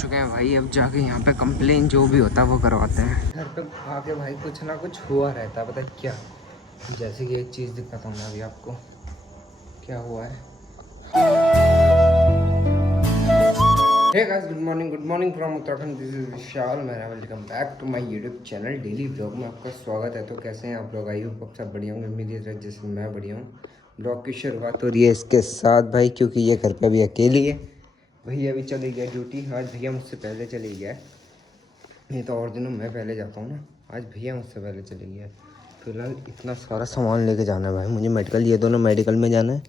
चुके हैं भाई। अब जाके यहाँ पे कंप्लेन जो भी होता है वो करवाते हैं। घर पे आके भाई कुछ ना कुछ हुआ रहता है, पता है क्या। जैसे कि एक चीज़ दिखाता हूँ मैं अभी आपको, क्या हुआ है। Hey guys, good morning from Uttarakhand. This is Vishal, मेरा welcome back to my YouTube channel daily blog में आपका स्वागत है। तो कैसे हैं आप लोग? आई होप आप सब बढ़िया होंगे। उम्मीद है जैसे मैं बढ़िया हूँ। ब्लॉग की शुरुआत हो रही है इसके साथ भाई, क्योंकि ये घर पे अभी अकेली है। भैया अभी चले गया ड्यूटी। आज भैया मुझसे पहले चले गया। नहीं तो और दिनों मैं पहले जाता हूँ ना, आज भैया मुझसे पहले चले गया। फिलहाल इतना सारा सामान लेके जाना है भाई मुझे मेडिकल, ये दोनों मेडिकल में जाना है।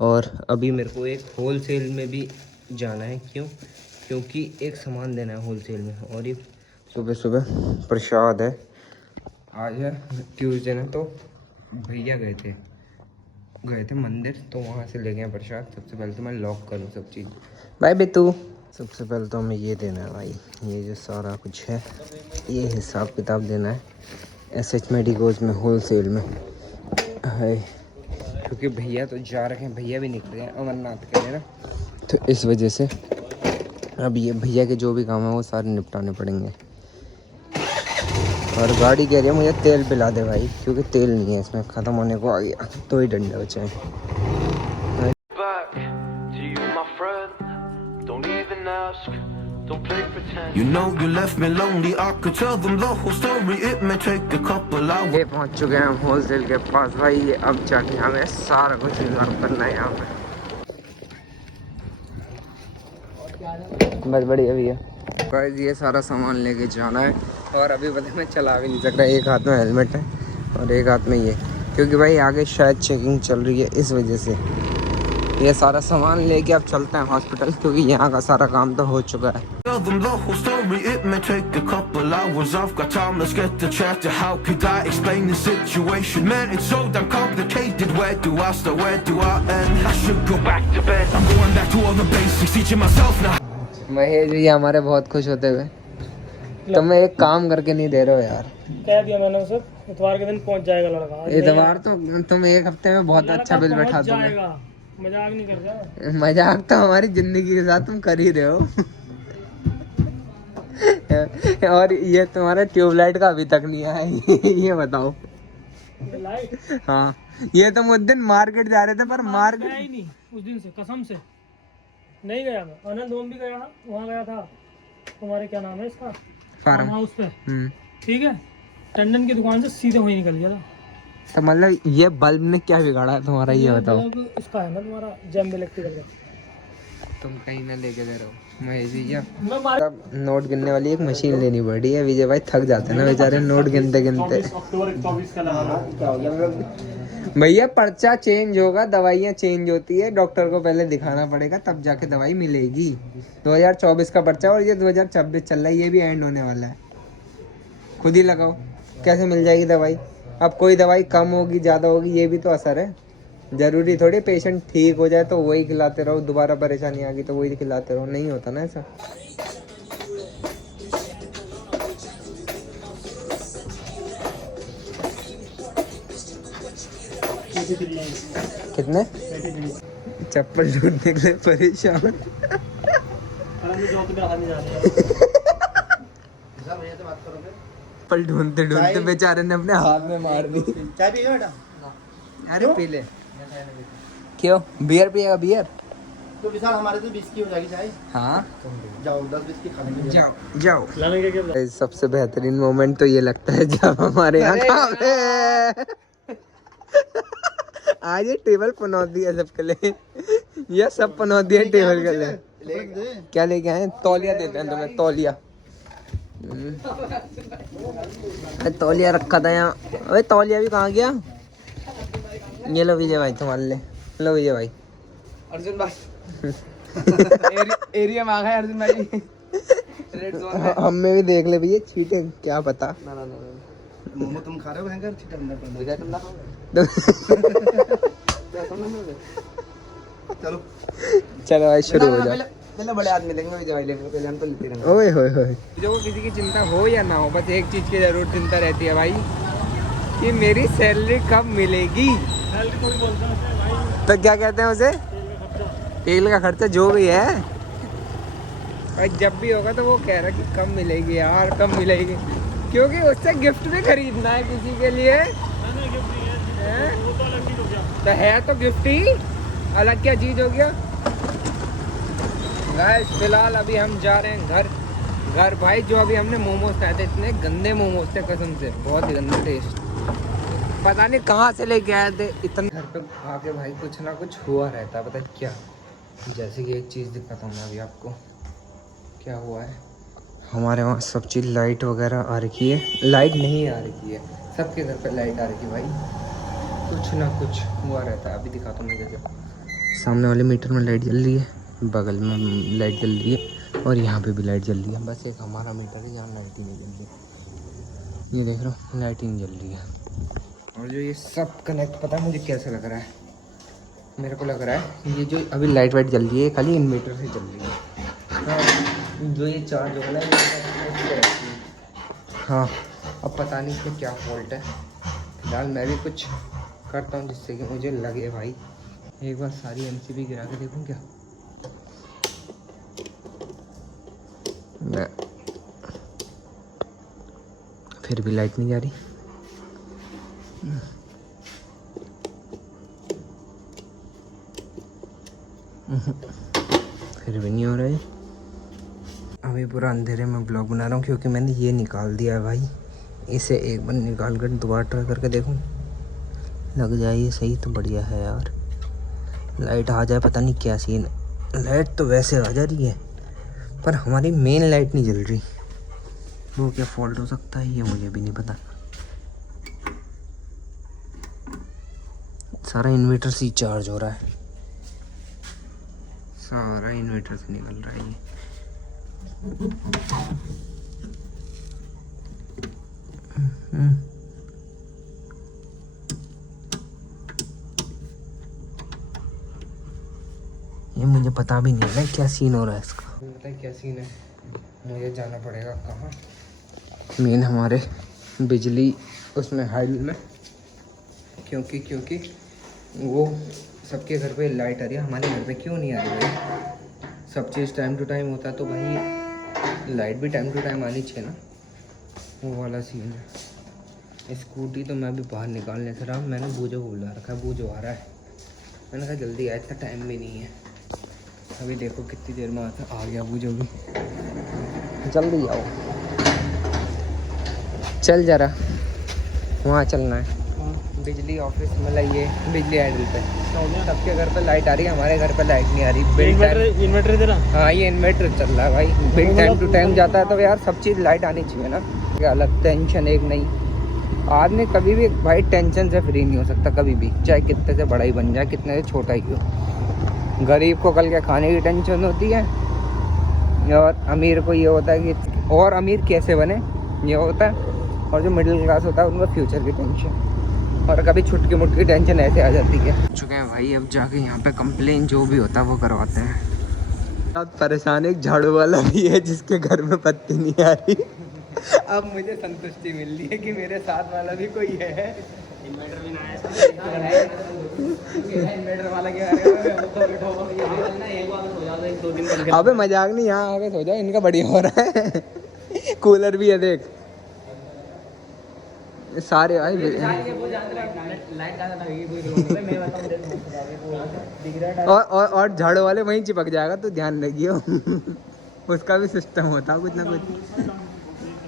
और अभी मेरे को एक होल सेल में भी जाना है। क्योंकि एक सामान देना है होल सेल में। और ये सुबह सुबह प्रसाद है। आज है ट्यूसडे ना, तो भैया गए थे मंदिर, तो वहाँ से ले गए प्रसाद। सबसे पहले तो मैं लॉक करूँ सब चीज़। बाय बेतू। सबसे पहले तो हमें ये देना है भाई, ये जो सारा कुछ है ये हिसाब किताब देना है एसएच मेडिकोज में होल सेल में है। क्योंकि भैया तो जा रहे हैं, भैया भी निकल गए अमरनाथ के लिए ना, तो इस वजह से अब ये भैया के जो भी काम है वो सारे निपटाने पड़ेंगे। और गाड़ी कह रही है मुझे तेल पिला दे भाई, क्योंकि तेल नहीं है इसमें, ख़त्म होने को आ गया। तो ही डंडे बचे हैं। You know you left me lonely, I could tell them the whole story, it may take a couple hours. ये पहुंच चुके हैं हम होल सेल के पास भाई। अब जाके हमें सारा कुछ इंतजाम करना है यहाँ पे। बस बढ़िया भैया। गाइस ये सारा सामान लेके जाना है। और अभी पता मैं चला भी नहीं सकता, एक हाथ में हेलमेट है और एक हाथ में ये, क्योंकि भाई आगे शायद चेकिंग चल रही है, इस वजह से ये सारा सामान लेके अब चलते हैं हॉस्पिटल, क्योंकि यहाँ का सारा काम तो हो चुका है। Tell them the whole story, it may take a couple hours. I've got time, let's get the chat. How could I explain the situation? Man, it's so damn complicated. Where do I start, where do I end? I should go back to bed. I'm going back to all the basics, teaching myself now. Mahesh ji हमारे बहुत खुश होते हुए, तुम्हें एक काम करके नहीं दे रहे हो यार। कह दिया मैंने उसे, इतवार के दिन पहुंच जाएगा लड़का। इतवार तो तुम एक हफ्ते में बहुत अच्छा बिल बैठा दोगे। मजाक नहीं कर रहा। मजाक तो हमारी जिंदगी के साथ तुम कर ही रहे हो। और ये तुम्हारा ट्यूबलाइट का अभी तक नहीं आया। ये बताओ। लाइट? हाँ, ये तुम उस दिन मार्केट जा रहे थे, पर मार्केट गया ही नहीं उस दिन से, कसम से नहीं गया मैं। आनंद होम भी गया था, वहाँ गया था तुम्हारे क्या नाम है इसका, फार्म हाउस पे। ठीक है, टंडन की दुकान से सीधे वहीं निकल गया था। तो मतलब ये बल्ब ने क्या बिगाड़ा है तुम्हारा, ये बताओ। इसका है ना तुम्हारा जेम इलेक्ट्रिकल का। तुम कहीं ना लेके दे रहे हो महेश भैया। तब नोट गिनने वाली एक मशीन लेनी पड़ी है। विजय भाई थक जाते हैं ना बेचारे नोट गिनते गिनते। भैया पर्चा चेंज होगा, दवाइयाँ चेंज होती है, डॉक्टर को पहले दिखाना पड़ेगा तब जाके दवाई मिलेगी। 2024 का पर्चा और ये 2026 चल रहा है, ये भी एंड होने वाला है। खुद ही लगाओ कैसे मिल जाएगी दवाई। अब कोई दवाई कम होगी ज़्यादा होगी ये भी तो असर है। ज़रूरी थोड़ी पेशेंट ठीक हो जाए तो वही खिलाते रहो, दोबारा परेशानी आ गई तो वही खिलाते रहो, नहीं होता ना ऐसा। कितने चप्पल ढूंढने के लिए परेशान। चप्पल ढूंढते ढूंढते बेचारे ने अपने हाथ में मार दी। चाय पिएगा बेटा? अरे पी ले। क्यों बियर पिएगा? बियर तो विशाल हमारे तो 20 की हो जाएगी चाय। हाँ जाओ 10-20 की खा लेंगे। जाओ। लाने के क्या? सबसे बेहतरीन मोमेंट तो ये लगता है जब हमारे यहाँ आज ये टेबल पनौत दिया सबके लिए। ये सब पनौत दिया टेबल के लिए। क्या लेके आए? तौलिया देते हैं तुम्हें, तौलिया। तौलिया रखा था यहाँ। अरे तौलिया भी कहाँ गया? ये लो विजय भाई तुम्हारे लिए। लो विजय भाई। अर्जुन भाई एरिया मांगा है अर्जुन भाई। रेड जोन में हमें भी देख ले भैया, छीटे क्या पता। ना मोमो तुम खा रहे हो भयंकर छीटा अंदर पर। चलो भाई शुरू हो जाओ। पहले बड़े आदमी देंगे विजय भाई लेंगे, पहले हम तो लेते रहेंगे। ओए होए होए। जो किसी की चिंता हो या ना हो, बस एक चीज की जरूर चिंता रहती है भाई कि मेरी सैलरी कब मिलेगी। तो क्या कहते हैं उसे? तेल का खर्चा जो भी है। और जब भी होगा तो वो कह रहा कि कम मिलेगी यार, कम मिलेगी, क्योंकि उससे गिफ्ट भी खरीदना है किसी के लिए। तो है तो गिफ्ट ही, अलग क्या चीज हो गया। गाइस फिलहाल अभी हम जा रहे हैं घर भाई। जो अभी हमने मोमोज खाए थे, इतने गंदे मोमोज थे कसम से, बहुत ही गंदे टेस्ट, पता नहीं कहाँ से लेके आए थे इतने। घर पे आके भाई कुछ ना कुछ हुआ रहता है, पता है क्या। जैसे कि एक चीज़ दिखाता हूँ मैं अभी आपको, क्या हुआ है। हमारे वहाँ सब चीज़ लाइट वगैरह आ रखी है, लाइट नहीं आ रखी है, सबके घर पे लाइट आ रखी है भाई, कुछ ना कुछ हुआ रहता है। अभी दिखाता हूँ मैं जैसे सामने वाले मीटर में लाइट जल रही है, बगल में लाइट जल रही है, और यहाँ पे भी लाइट जल रही है। बस एक हमारा मीटर है जहाँ लाइट ही नहीं जल रही। ये देख रहा हूँ लाइट ही नहीं जल रही है। और जो ये सब कनेक्ट, पता है मुझे कैसा लग रहा है, मेरे को लग रहा है ये जो अभी लाइट वाइट जल रही है खाली इन्वर्टर से जल रही है। हाँ, जो ये चार्ज हो रहा है। हाँ, अब पता नहीं इसमें क्या फॉल्ट है। फिलहाल मैं भी कुछ करता हूँ जिससे कि मुझे लगे भाई। एक बार सारी एमसीबी गिरा के देखूँ क्या मैं, फिर भी लाइट नहीं जा रही। फिर भी नहीं हो रहा है। अभी पूरा अंधेरे में ब्लॉग बना रहा हूँ क्योंकि मैंने ये निकाल दिया है भाई। इसे एक बार निकाल कर दोबारा ट्राई करके देखूँ, लग जाए ये सही तो बढ़िया है यार। लाइट आ जाए, पता नहीं क्या सीन। लाइट तो वैसे आ जा रही है पर हमारी मेन लाइट नहीं जल रही। वो क्या फॉल्ट हो सकता है ये मुझे भी नहीं पता। सारा इन्वर्टर से चार्ज हो रहा है, सारा इन्वर्टर से निकल रहा है ये। ये मुझे पता भी नहीं है क्या सीन हो रहा है इसका। पता है क्या सीन है, मुझे जाना पड़ेगा कहाँ, मेन हमारे बिजली उसमें हाइड में, क्योंकि वो सबके घर पे लाइट आ रही है, हमारे घर पे क्यों नहीं आ रही भाई। सब चीज़ टाइम टू टाइम होता है तो भाई लाइट भी टाइम टू टाइम आनी चाहिए ना, वो वाला सीन है। स्कूटी तो मैं भी बाहर निकालने से रहा, मैंने बूझो बुला रखा है, बूझो आ रहा है। मैंने कहा जल्दी आया, इतना टाइम भी नहीं है। अभी देखो कितनी देर में आता, आ गया बूझो भी, जल्दी आओ, चल जरा वहाँ चलना है। बिजली ऑफिस मतलब ये बिजली हैंडल पे सबके घर पे लाइट आ रही है, हमारे घर पे लाइट नहीं आ रही। इन्वर्टर तेरा? हाँ ये इन्वर्टर चल रहा है भाई, बिल टाइम टू टाइम जाता है तो यार सब चीज़ लाइट आनी चाहिए ना। क्या अलग टेंशन एक नहीं, आदमी कभी भी भाई टेंशन से फ्री नहीं हो सकता कभी भी, चाहे कितने से बड़ा ही बन जाए, कितने से छोटा ही हो। गरीब को कल के खाने की टेंशन होती है, और अमीर को ये होता है कि और अमीर कैसे बने ये होता है, और जो मिडिल क्लास होता है उनका फ्यूचर की टेंशन, और कभी छुटकी मुटकी टेंशन ऐसे आ जाती है। चुके हैं भाई, अब जाके यहाँ पे कंप्लेन जो भी होता है वो करवाते हैं। बहुत परेशान एक झाड़ू वाला भी है जिसके घर में पत्ती नहीं आ रही। अब मुझे संतुष्टि मिल रही है कि मेरे साथ वाला भी कोई है। इन्वर्टर भी ना है, इन्वर्टर वाला क्या है। अबे मजाक नहीं, यहाँ आके सो जाओ, इनका बढ़िया हो रहा है। कूलर भी है देख सारे भाई। और झाड़ू वाले वहीं चिपक जाएगा, तो ध्यान रखियो। उसका भी सिस्टम होता है कुछ ना कुछ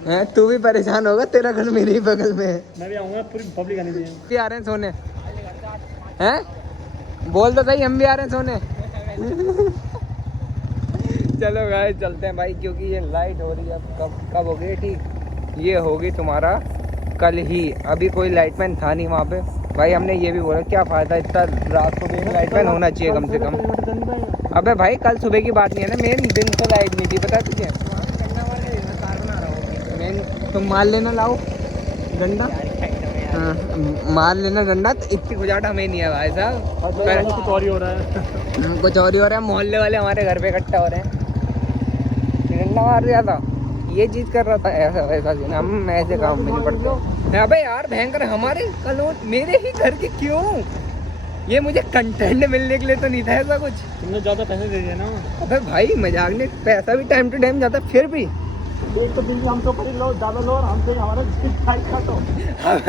है। तू भी परेशान होगा, तेरा घर मेरे ही बगल में है। मैं भी आऊंगा, पूरी पब्लिक आने दीजिए। आ रहे हैं सोने हैं, बोल तो सही, हम भी आ रहे हैं सोने। चलो गाइस चलते हैं भाई, क्योंकि ये लाइट हो रही है। कब हो गई ठीक, ये होगी तुम्हारा कल ही। अभी कोई लाइटमैन था नहीं वहाँ पे भाई। हमने ये भी बोला क्या फ़ायदा, इतना रात को भी लाइटमैन होना चाहिए कम से कम। अबे भाई कल सुबह की बात नहीं है ना, मेन दिन से लाइट नहीं थी, पता है तुझे। मेन तुम मार लेना, लाओ डंडा। हाँ मार लेना डंडा, तो इतनी गुजाट हमें नहीं है भाई साहब। कुछ और ही हो रहा है, कुछ और ही हो रहा है। मोहल्ले वाले हमारे घर पे इकट्ठा हो रहे हैं, डंडा मार दिया था, ये चीज कर रहा था, ऐसा वैसा। हम ऐसे काम में नहीं पड़ते। अबे यार भयंकर, हमारे कल मेरे ही घर के क्यों ये मुझे कंटेंट मिलने के लिए तो नहीं था ऐसा कुछ। तुमने ज्यादा पैसे दे दिए ना। अबे भाई मजाक नहीं, पैसा भी टाइम टू टाइम जाता फिर भी। एक तो बिल हमसे ऊपर ही लो, ज्यादा लो, और हमसे हमारा टाइट काटो।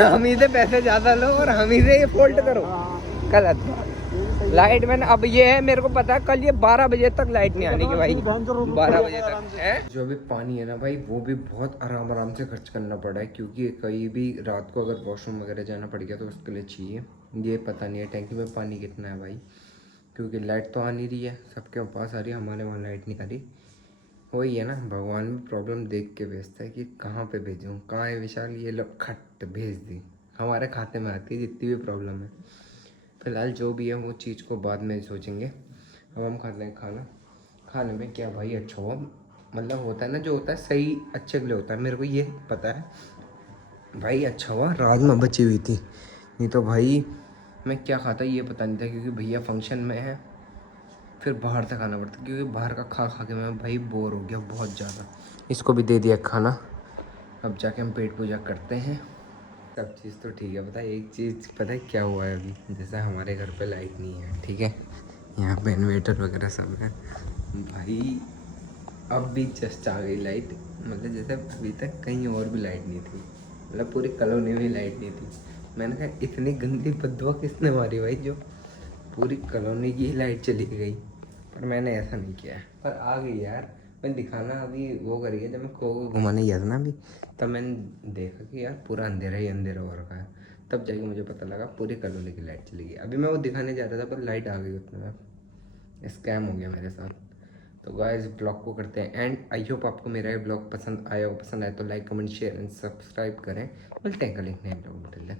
हम ही से पैसे ज्यादा लो और हम ही से ये फोल्ड करो, गलत। लाइट मैंने अब ये है, मेरे को पता है कल ये 12 बजे तक लाइट नहीं आने की भाई, 12 बजे तक है। जो भी पानी है ना भाई, वो भी बहुत आराम आराम से खर्च करना पड़ा है, क्योंकि कहीं भी रात को अगर वॉशरूम वगैरह जाना पड़ गया तो उसके लिए चाहिए। ये पता नहीं है टैंकी में पानी कितना है भाई, क्योंकि लाइट तो आ नहीं रही है, सबके पास आ रही है, हमारे वहाँ लाइट नहीं आ रही। वही है ना, भगवान भी प्रॉब्लम देख के भेजता है कि कहाँ पे भेजूँ, कहाँ है विशाल, ये लो खट भेज दी, हमारे खाते में आती है जितनी भी प्रॉब्लम है। फिलहाल जो भी है वो चीज़ को बाद में सोचेंगे। अब हम खाते हैं खाना। खाने में क्या भाई अच्छा हुआ, मतलब होता है ना जो होता है सही अच्छे के लिए होता है, मेरे को ये पता है भाई। अच्छा हुआ राजमा बची हुई थी, नहीं तो भाई मैं क्या खाता ये पता नहीं था, क्योंकि भैया फंक्शन में है, फिर बाहर से खाना पड़ता, क्योंकि बाहर का खा खा के मैं भाई बोर हो गया बहुत ज़्यादा। इसको भी दे दिया खाना, अब जाके हम पेट पूजा करते हैं। सब चीज़ तो ठीक है, पता है एक चीज़ पता है क्या हुआ है अभी, जैसे हमारे घर पे लाइट नहीं है, ठीक है, यहाँ पे इन्वर्टर वगैरह सब है भाई, अब भी जस्ट आ गई लाइट। मतलब जैसे अभी तक कहीं और भी लाइट नहीं थी, मतलब पूरी कॉलोनी में लाइट नहीं थी। मैंने कहा इतनी गंदी बददुआ किसने मारी भाई, जो पूरी कॉलोनी की लाइट चली गई, पर मैंने ऐसा नहीं किया, पर आ गई यार। मैं दिखाना अभी वो करिए, जब मैं को घुमाने गया था ना अभी, तब मैंने देखा कि यार पूरा अंधेरा ही अंधेरा हो रखा है, तब जाके मुझे पता लगा पूरी कॉलोनी की लाइट चली गई। अभी मैं वो दिखाने जाता था पर लाइट आ गई, उतने में स्कैम हो गया मेरे साथ। तो गाइस ब्लॉग को करते हैं एंड। आई होप आपको मेरा ये ब्लॉग पसंद आया हो, पसंद आया तो like comment share and subscribe करें। मिलते हैं कल एक नए ब्लॉग में।